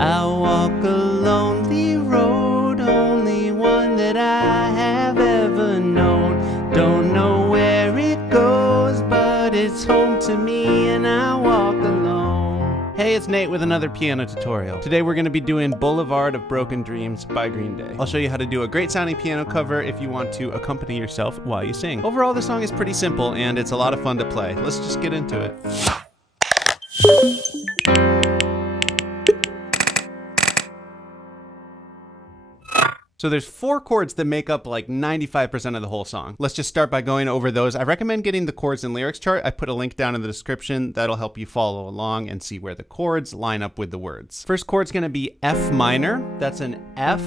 I walk a lonely road, only one that I have ever known. Don't know where it goes, but it's home to me, and I walk alone. Hey, it's Nate with another piano tutorial. Today we're going to be doing Boulevard of Broken Dreams by Green Day. I'll show you how to do a great sounding piano cover if you want to accompany yourself while you sing. Overall, the song is pretty simple and it's a lot of fun to play. Let's just get into it. So there's 4 chords that make up like 95% of the whole song. Let's just start by going over those. I recommend getting the chords and lyrics chart. I put a link down in the description. That'll help you follow along and see where the chords line up with the words. First chord's gonna be F minor. That's an F,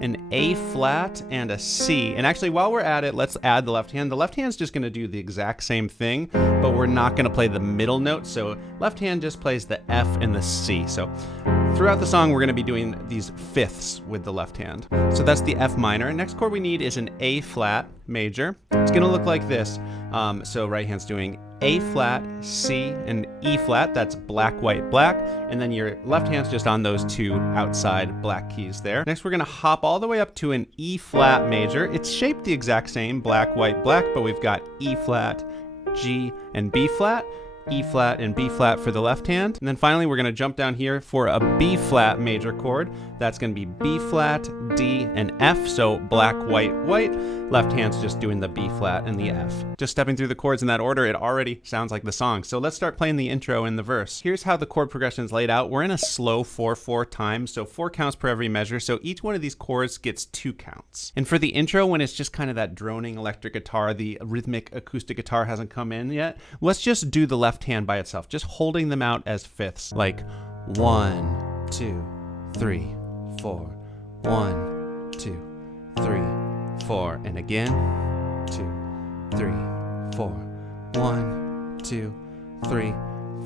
an A flat, and a C. And actually, while we're at it, let's add the left hand. The left hand's just gonna do the exact same thing, but we're not gonna play the middle note. So left hand just plays the F and the C. So throughout the song, we're gonna be doing these fifths with the left hand. So that's the F minor. Next chord we need is an A flat major. It's gonna look like this. So right hand's doing A flat, C, and E flat. That's black, white, black. And then your left hand's just on those 2 outside black keys there. Next, we're gonna hop all the way up to an E flat major. It's shaped the exact same, black, white, black, but we've got E flat, G, and B flat. E flat and B flat for the left hand. And then finally, we're gonna jump down here for a B flat major chord. That's gonna be B flat, D, and F. So black, white, white. Left hand's just doing the B flat and the F. Just stepping through the chords in that order, it already sounds like the song. So let's start playing the intro and the verse. Here's how the chord progression is laid out. We're in a slow 4/4 time, so 4 counts per every measure. So each one of these chords gets 2 counts. And for the intro, when it's just kind of that droning electric guitar, the rhythmic acoustic guitar hasn't come in yet, let's just do the left hand by itself, just holding them out as fifths, like 1, 2, 3, 4, 1, 2, 3, 4, and again, 2, 3, 4, 1, 2, 3,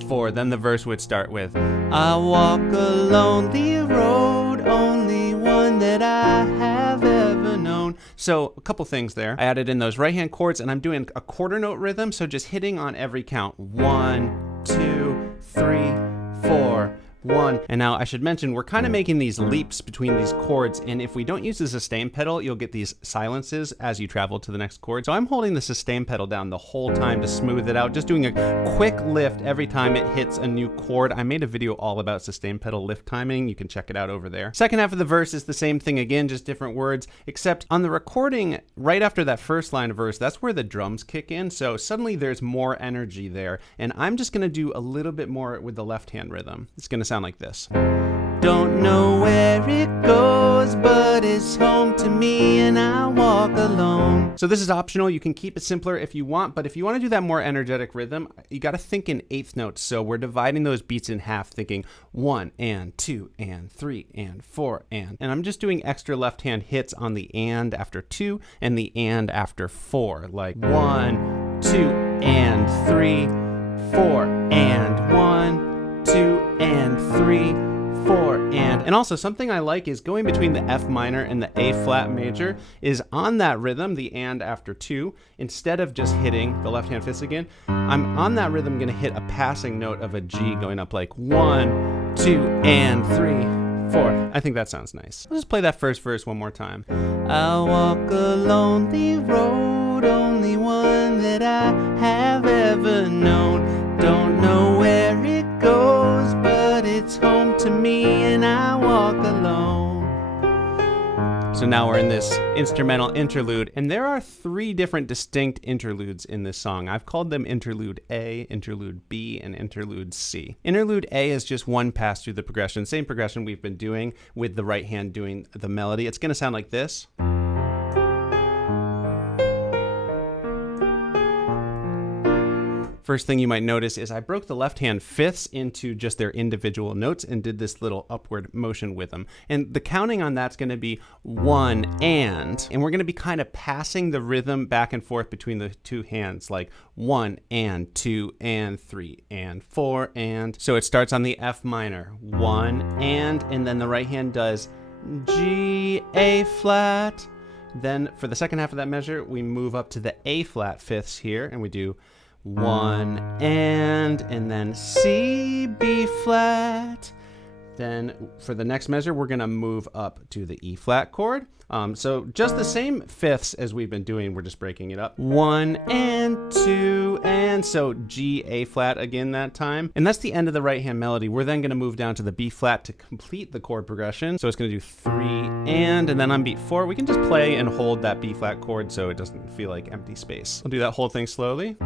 4. Then the verse would start with, I walk a lonely road, only one that I have ever known. So a couple things there. I added in those right hand chords and I'm doing a quarter note rhythm. So just hitting on every count. 1, 2, 3, 4, 1. And now I should mention, we're kind of making these leaps between these chords. And if we don't use the sustain pedal, you'll get these silences as you travel to the next chord. So I'm holding the sustain pedal down the whole time to smooth it out, just doing a quick lift every time it hits a new chord. I made a video all about sustain pedal lift timing. You can check it out over there. Second half of the verse is the same thing again, just different words, except on the recording right after that first line of verse, that's where the drums kick in. So suddenly there's more energy there. And I'm just gonna do a little bit more with the left hand rhythm. It's gonna sound like this. Don't know where it goes, but it's home to me, and I walk alone. So this is optional. You can keep it simpler if you want, but if you want to do that more energetic rhythm, you got to think in eighth notes. So we're dividing those beats in half, thinking 1 and 2 and 3 and 4 and I'm just doing extra left hand hits on the and after 2 and the and after 4, like 1, 2 and 3, 4 and 1, 2 and 3, 4 and also something I like is going between the F minor and the A flat major is on that rhythm, the and after 2, instead of just hitting the left hand fifths again, I'm on that rhythm gonna hit a passing note of a G going up like 1, 2 and 3, 4. I think that sounds nice. Let's just play that first verse one more time. I walk a lonely road, only one that I have ever known. Don't know where it goes, but it's home to me, and I walk alone. So now we're in this instrumental interlude, and there are 3 different distinct interludes in this song. I've called them Interlude A, Interlude B, and Interlude C. Interlude A is just one pass through the progression, same progression we've been doing with the right hand doing the melody. It's gonna sound like this. First thing you might notice is I broke the left hand fifths into just their individual notes and did this little upward motion with them. And the counting on that's gonna be 1 and we're gonna be kind of passing the rhythm back and forth between the 2 hands, like 1 and 2 and 3 and 4 and. So it starts on the F minor, 1 and then the right hand does G, A flat. Then for the second half of that measure, we move up to the A flat fifths here and we do 1 and then C, B flat, Then for the next measure, we're gonna move up to the E flat chord. So just the same fifths as we've been doing, we're just breaking it up. 1 and 2, and so G, A flat again that time. And that's the end of the right hand melody. We're then gonna move down to the B flat to complete the chord progression. So it's gonna do 3 and then on beat 4, we can just play and hold that B flat chord so it doesn't feel like empty space. I'll do that whole thing slowly.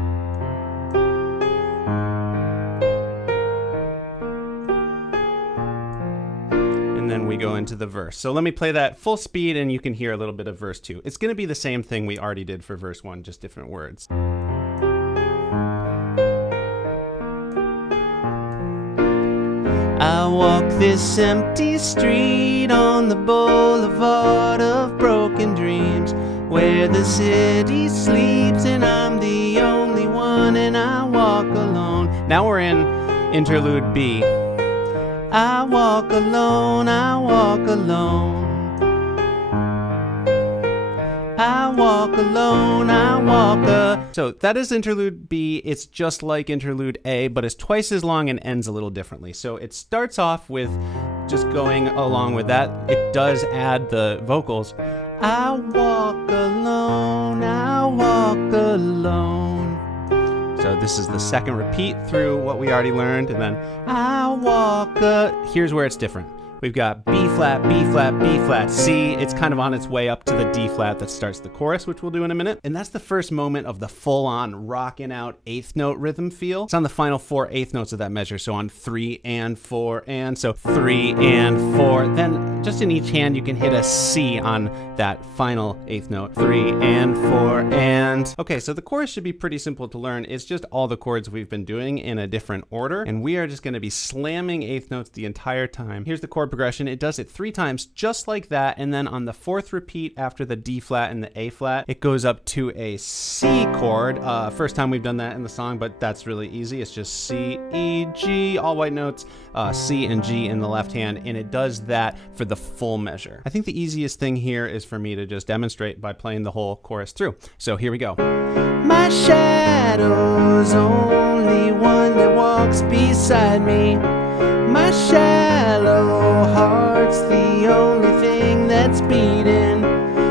And then we go into the verse. So let me play that full speed and you can hear a little bit of verse 2. It's going to be the same thing we already did for verse 1, just different words. I walk this empty street on the boulevard of broken dreams, where the city sleeps and I'm the only one and I walk alone. Now we're in interlude B. I walk alone, I walk alone. I walk alone, I walk So that is interlude B. It's just like interlude A, but it's twice as long and ends a little differently. So it starts off with just going along with that. It does add the vocals. I walk alone, I walk alone. So this is the second repeat through what we already learned, and then I walk here's where it's different. We've got B flat, B flat, B flat, C. It's kind of on its way up to the D flat that starts the chorus, which we'll do in a minute. And that's the first moment of the full-on rocking out eighth note rhythm feel. It's on the final 4 eighth notes of that measure. So on 3 and 4 and, so 3 and 4. Then just in each hand, you can hit a C on that final eighth note. 3 and 4 and. Okay, so the chorus should be pretty simple to learn. It's just all the chords we've been doing in a different order. And we are just gonna be slamming eighth notes the entire time. Here's the chord progression. It does it 3 times just like that, and then on the 4th repeat after the D flat and the A flat, it goes up to a C chord. First time we've done that in the song, but that's really easy. It's just C, E, G, all white notes, C and G in the left hand, and it does that for the full measure. I think the easiest thing here is for me to just demonstrate by playing the whole chorus through. So here we go. My shadow's only one that walks beside me. My shallow heart's the only thing that's beating.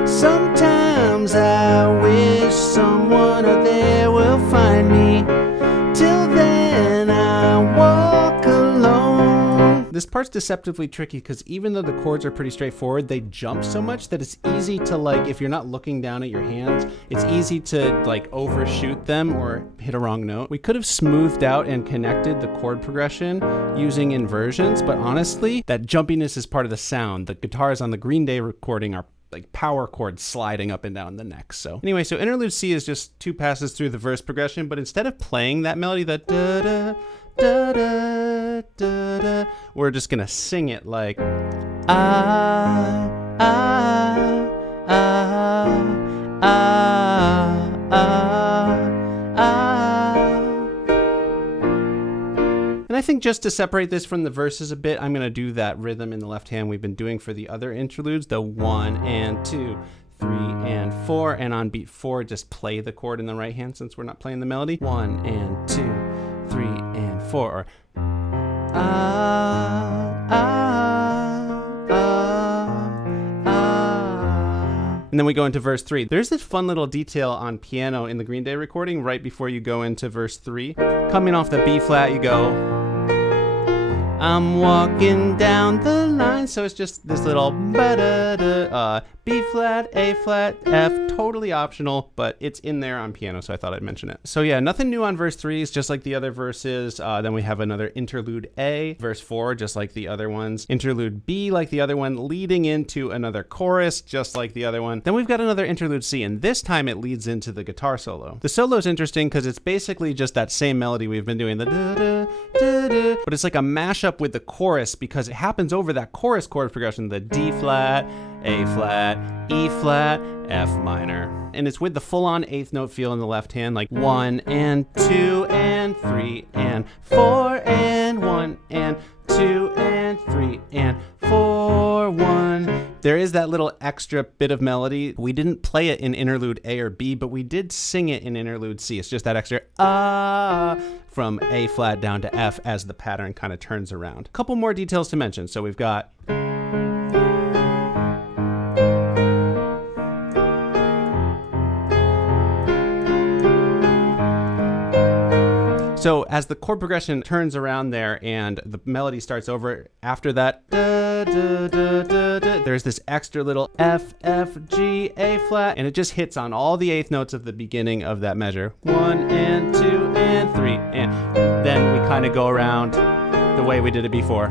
Sometimes I wish someone out there will find me. Till then I walk alone. This part's deceptively tricky because even though the chords are pretty straightforward, they jump so much that it's easy to, like, if you're not looking down at your hands, it's easy to like overshoot them or hit a wrong note. We could have smoothed out and connected the chord progression using inversions, but honestly, that jumpiness is part of the sound. The guitars on the Green Day recording are like power chords sliding up and down the neck. So anyway, so interlude C is just 2 passes through the verse progression, but instead of playing that melody, that da da da da da da, we're just gonna sing it like ah ah ah ah ah ah. And I think just to separate this from the verses a bit, I'm gonna do that rhythm in the left hand we've been doing for the other interludes, the 1 and 2, 3 and 4, and on beat 4, just play the chord in the right hand since we're not playing the melody. 1 and 2, 3 and 4, or ah, ah, ah, ah. And then we go into verse 3. There's this fun little detail on piano in the Green Day recording right before you go into verse 3. Coming off the B flat, you go, I'm walking down the line. So it's just this little ba-da-da, B flat, A flat, F, totally optional, but it's in there on piano, so I thought I'd mention it. So yeah, nothing new on verse 3, it's just like the other verses. Then we have another interlude A, verse 4, just like the other ones. Interlude B, like the other one, leading into another chorus, just like the other one. Then we've got another interlude C, and this time it leads into the guitar solo. The solo is interesting because it's basically just that same melody we've been doing, the da-da, da-da, but it's like a mashup with the chorus because it happens over that chorus chord progression, the D flat, A flat, E flat, F minor. And it's with the full-on eighth note feel in the left hand, like 1 and 2 and 3 and 4 and 1 and 2 and 3 and 4. 4, 1. There is that little extra bit of melody. We didn't play it in interlude A or B, but we did sing it in interlude C. It's just that extra from A flat down to F as the pattern kind of turns around. A couple more details to mention. So we've got so as the chord progression turns around there and the melody starts over, after that, there's this extra little F, F, G, A flat, and it just hits on all the eighth notes of the beginning of that measure. 1 and 2 and 3, and then we kind of go around the way we did it before.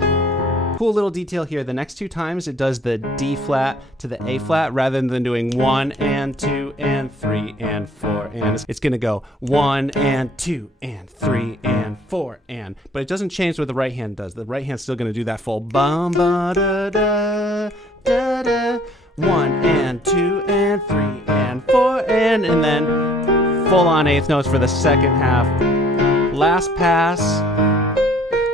Cool little detail here. The next 2 times it does the D flat to the A flat rather than doing 1 and 2 and 3 and 4 and it's gonna go 1 and 2 and 3 and 4 and, but it doesn't change what the right hand does. The right hand's still gonna do that full bum ba da da da da 1 and 2 and 3 and 4 and then full on eighth notes for the second half. Last pass.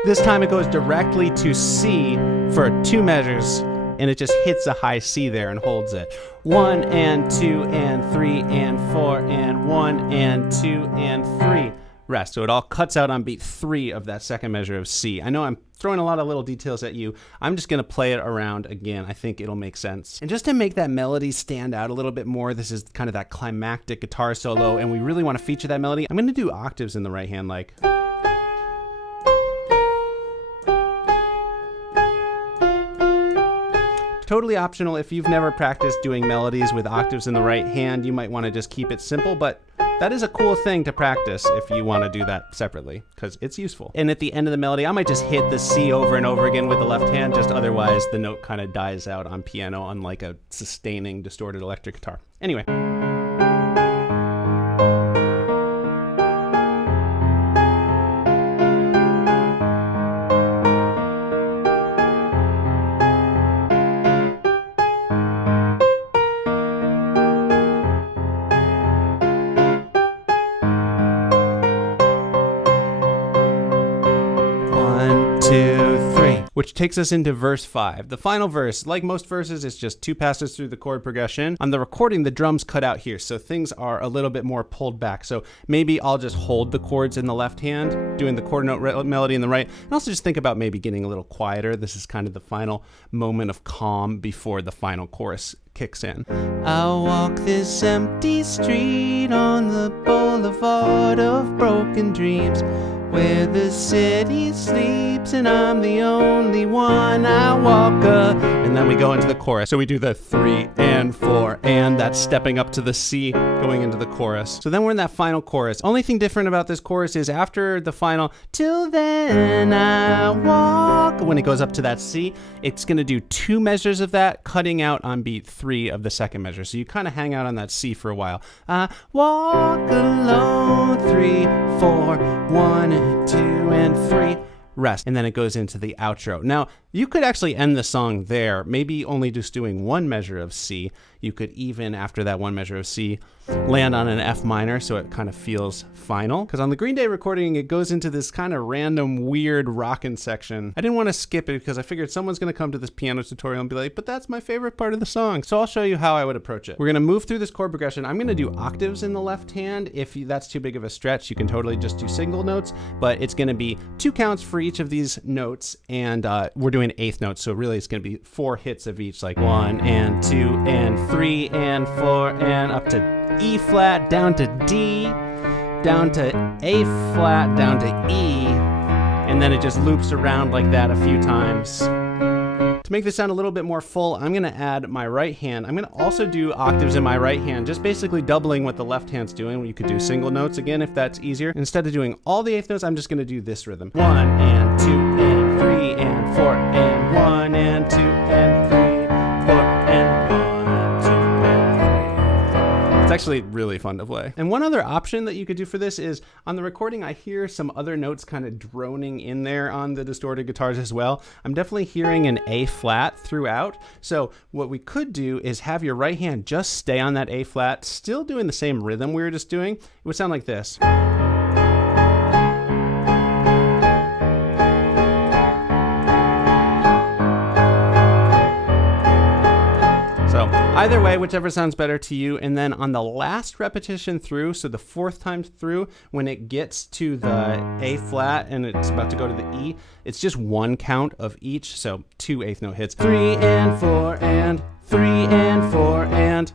This time it goes directly to C for 2 measures, and it just hits a high C there and holds it. 1 and 2 and 3 and 4 and 1 and 2 and 3. Rest. So it all cuts out on beat 3 of that second measure of C. I know I'm throwing a lot of little details at you. I'm just going to play it around again. I think it'll make sense. And just to make that melody stand out a little bit more, this is kind of that climactic guitar solo, and we really want to feature that melody. I'm going to do octaves in the right hand, like... Totally optional. If you've never practiced doing melodies with octaves in the right hand, you might want to just keep it simple, but that is a cool thing to practice if you want to do that separately, because it's useful. And at the end of the melody, I might just hit the C over and over again with the left hand, just otherwise the note kind of dies out on piano, unlike a sustaining distorted electric guitar. Anyway. Which takes us into verse 5. The final verse, like most verses, is just 2 passes through the chord progression. On the recording, the drums cut out here, so things are a little bit more pulled back. So maybe I'll just hold the chords in the left hand, doing the chord note melody in the right, and also just think about maybe getting a little quieter. This is kind of the final moment of calm before the final chorus kicks in. I'll walk this empty street on the boulevard of broken dreams, where the city sleeps and I'm the only one. I walk up, and then we go into the chorus. So we do the 3 and 4, and that's stepping up to the C going into the chorus. So then we're in that final chorus. Only thing different about this chorus is after the final, till then I walk, when it goes up to that C, it's gonna do 2 measures of that, cutting out on beat 3 of the second measure. So you kind of hang out on that C for a while. I walk alone, 3, 4, 1, 2 and 3, rest, and then it goes into the outro. Now you could actually end the song there, maybe only just doing 1 measure of C. You could even, after that 1 measure of C, land on an F minor so it kind of feels final. Because on the Green Day recording, it goes into this kind of random, weird rockin' section. I didn't want to skip it because I figured someone's going to come to this piano tutorial and be like, but that's my favorite part of the song. So I'll show you how I would approach it. We're going to move through this chord progression. I'm going to do octaves in the left hand. If that's too big of a stretch, you can totally just do single notes, but it's going to be 2 counts for each of these notes, and we're doing eighth notes, so really it's going to be 4 hits of each, like 1 and 2 and 3 and 4 and up to E flat, down to D, down to A flat, down to E, and then it just loops around like that a few times. To make this sound a little bit more full, I'm going to add my right hand. I'm going to also do octaves in my right hand, just basically doubling what the left hand's doing. You could do single notes again if that's easier. Instead of doing all the eighth notes, I'm just going to do this rhythm. 1 and 2 and 3 and 4 and 1 and 2 and 3, 4 and 1 and 2 and 3. It's actually really fun to play. And one other option that you could do for this is, on the recording, I hear some other notes kind of droning in there on the distorted guitars as well. I'm definitely hearing an A flat throughout. So what we could do is have your right hand just stay on that A flat, still doing the same rhythm we were just doing. It would sound like this. Either way, whichever sounds better to you. And then on the last repetition through, so the fourth time through, when it gets to the A flat and it's about to go to the E, it's just one count of each. So 2 eighth note hits, 3 and 4 and 3 and 4 and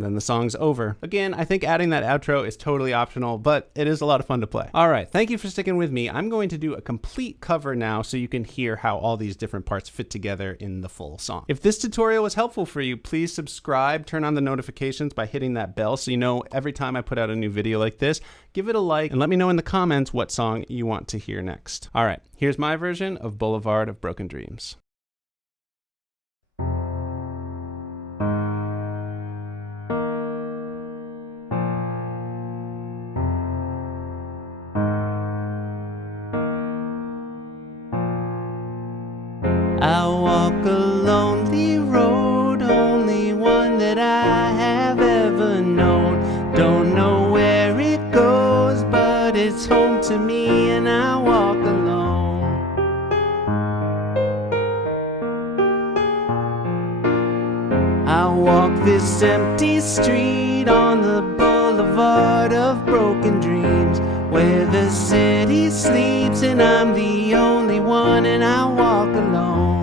then the song's over. Again, I think adding that outro is totally optional, but it is a lot of fun to play. All right, thank you for sticking with me. I'm going to do a complete cover now so you can hear how all these different parts fit together in the full song. If this tutorial was helpful for you, please subscribe, turn on the notifications by hitting that bell so you know every time I put out a new video like this. Give it a like and let me know in the comments what song you want to hear next. All right, here's my version of Boulevard of Broken Dreams. I walk a lonely road, only one that I have ever known. Don't know where it goes, but it's home to me, and I walk alone. I walk this empty street on the boulevard of broken dreams, where the city sleeps and I'm the only one, and I walk alone.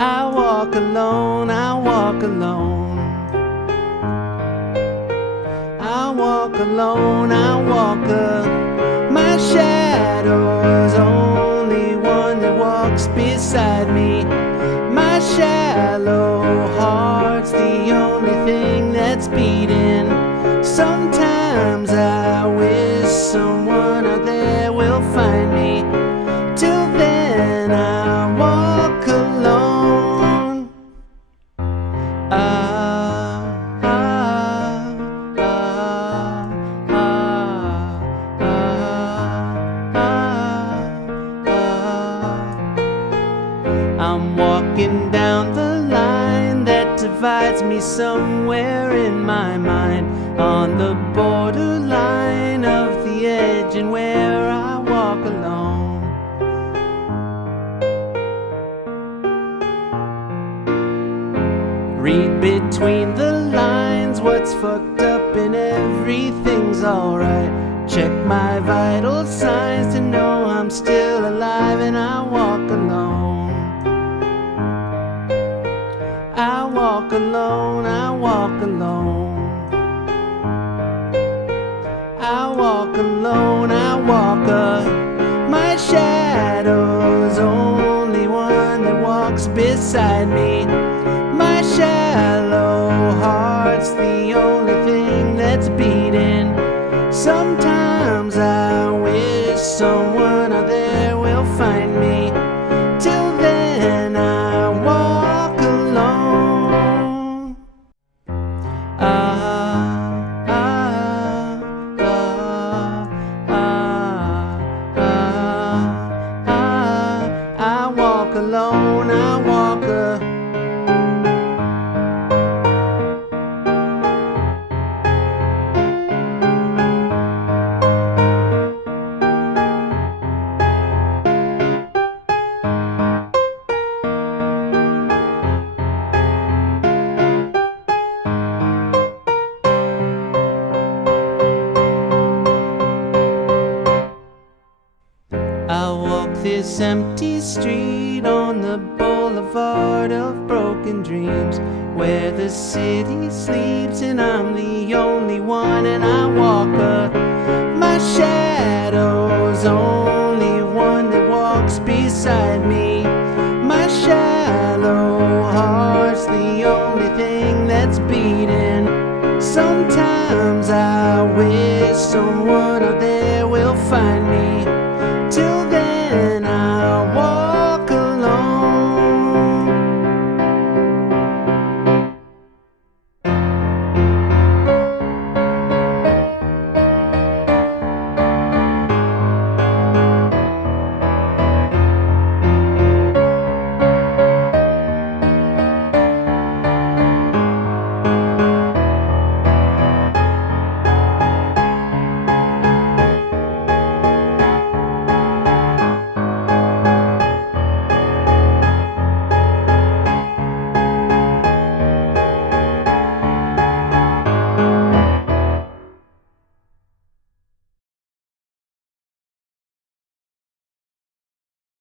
I walk alone, I walk alone. I walk alone, I walk my shadow's only one that walks beside me. My shallow heart's the only thing that's beating. Sometimes I wish someone out there will find me. Till then I walk alone. I'm walking down the line that divides me somewhere in my mind, on the borderline of the edge, and where I walk alone. Read between the lines, what's fucked up and everything's alright. Check my vital signs to know I'm still alive, and I walk alone. I walk alone, I walk alone. I walk alone, I walk my shadow's only one that walks beside me. My shallow heart's the only thing that's beating. Sometimes I wish someone out there will find me. Till then I walk alone. I walk alone, I walk this empty street on the boulevard of broken dreams, where the city sleeps and I'm the only one, and I walk my shadow's only one that walks beside me.